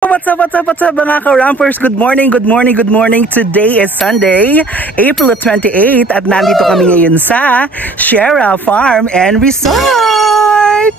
What's up mga ka-rampers? Good morning. Today is Sunday, April 28 at nandito kami ngayon sa Sierra Farm and Resort!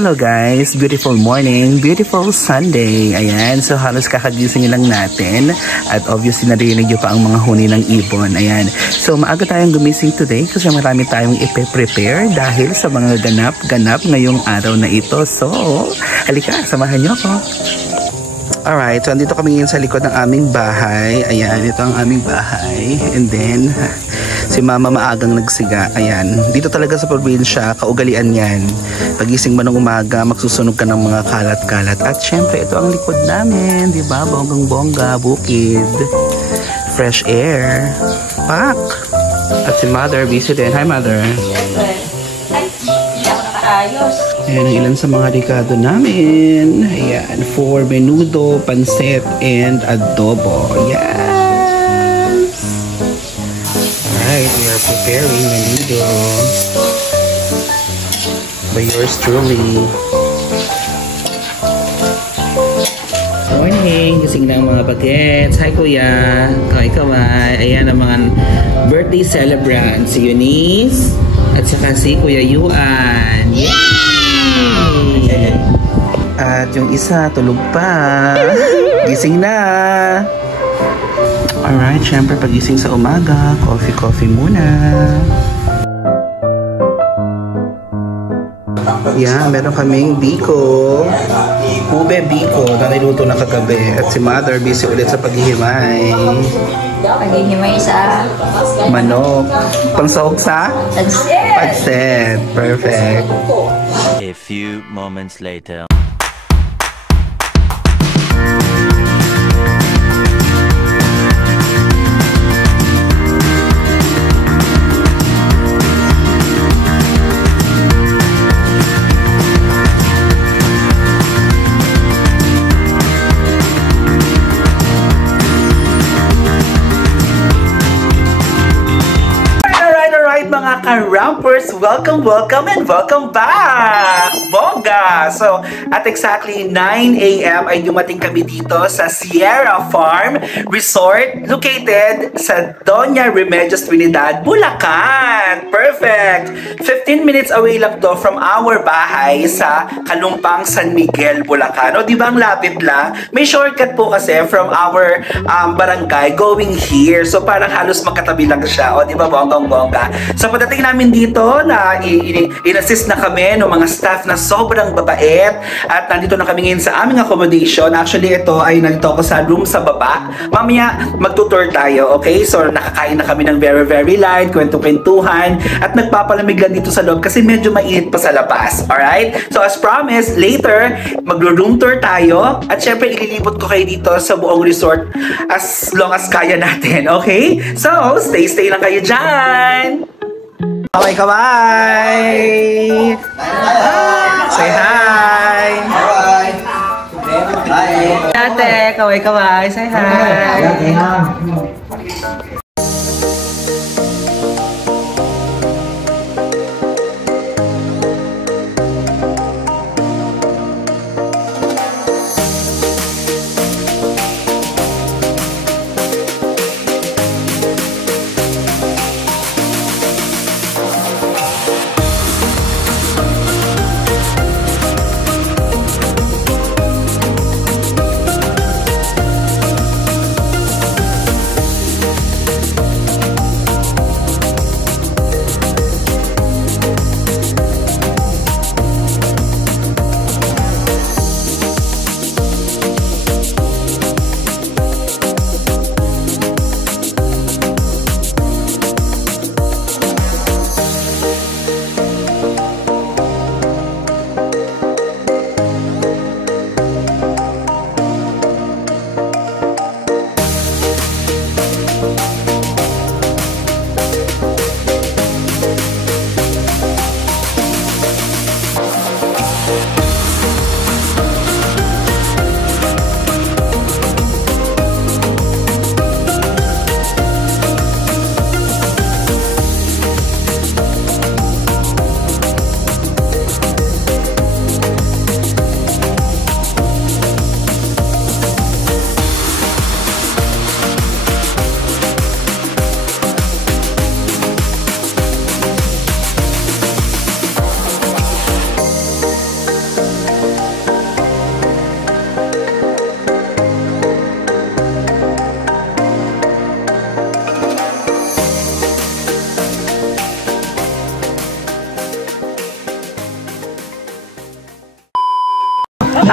Hello guys, beautiful morning, beautiful Sunday. Ayan, so halos kakagising lang natin at obviously narinig nyo pa ang mga huni ng ibon. Ayan, so maaga tayong gumising today kasi marami tayong ipe-prepare dahil sa mga ganap ngayong araw na ito. So, halika, samahan nyo ako. Alright, so andito kami ngayon sa likod ng aming bahay. Ayan, ito ang aming bahay. And then, si mama maagang nagsiga. Ayan, dito talaga sa probinsya, kaugalian yan. Pagising mo ng umaga, magsusunog ka ng mga kalat-kalat. At syempre, ito ang likod namin. Diba? Bonggang-bongga, bukid. Fresh air. Pak! At si mother, busy din. Hi, mother. Ay, hindi ako nakaayos. Ayan ang ilan sa mga ricado namin. Ayan, for menudo, pansit, and adobo. Yes! Alright, we are preparing menudo. By yours truly. Morning! Gising na ang mga bagets. Hi, kuya. Kaway. Ayan ang mga birthday celebrants. Si Eunice at saka si Kuya Yuan. Yay! At yung isa, tulog pa. Gising na. Alright, syempre pagising sa umaga, coffee muna. Yeah, meron kaming biko. Ube biko na niluto na kagabi. At si mother busy ulit sa paghihimay. Paghihimay sa manok. Pangsahog sa? pansit. Pansit. Perfect. A few moments later. Mga ka-rampers, welcome and welcome back! Bongga! So, at exactly 9 AM ay dumating kami dito sa Sierra Farm Resort located sa Doña Remedios Trinidad, Bulacan! Perfect! 15 minutes away lang to from our bahay sa Kalumpang San Miguel, Bulacan. O, di ba ang lapit lang? May shortcut po kasi from our barangay going here. So, parang halos magkatabi lang siya. O, di ba? Bonggang-bongga. So pagdating namin dito na in-assist na kami ng mga staff na sobrang babait at nandito na kami ngayon sa aming accommodation. Actually ito ay nandito ako sa room sa baba. Mamaya magtutour tayo, okay? So nakakain na kami ng very light, kwento-kwentuhan at nagpapalamig lang dito sa loob kasi medyo mainit pa sa labas. Alright? So as promised, later magro-room tour tayo at syempre ililibot ko kayo dito sa buong resort as long as kaya natin, okay? So stay lang kayo dyan! Kaway! Say hi! Hi! Ate, kaway! Say hi!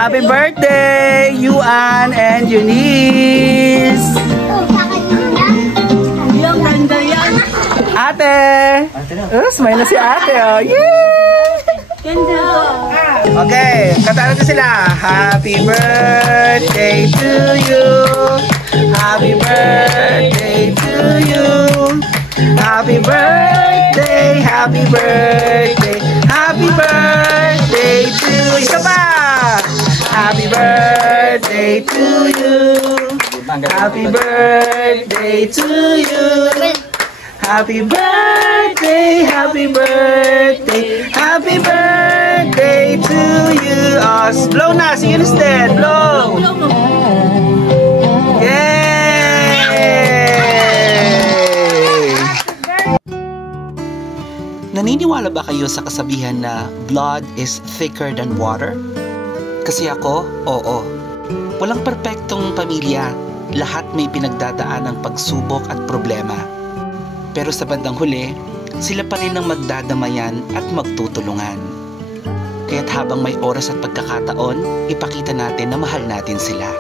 Happy birthday, Yuan and Eunice! Yung ganda yan. Ate! Smile na si ate, oh. Yay! Ganda. Okay, kanta natin sila. Happy birthday to you. Happy birthday to you. Happy birthday, happy birthday, happy birthday to you. Isa pa! Happy birthday to you. Happy birthday to you. Happy birthday, happy birthday, happy birthday to you. Oh, blow na, si Eunice din. Blow! Naniniwala ba kayo sa kasabihan na blood is thicker than water? Kasi ako, oo. Walang perpektong pamilya. Lahat may pinagdadaan ng pagsubok at problema. Pero sa bandang huli, sila pa rin ang magdadamayan at magtutulungan. Kaya't habang may oras at pagkakataon, ipakita natin na mahal natin sila.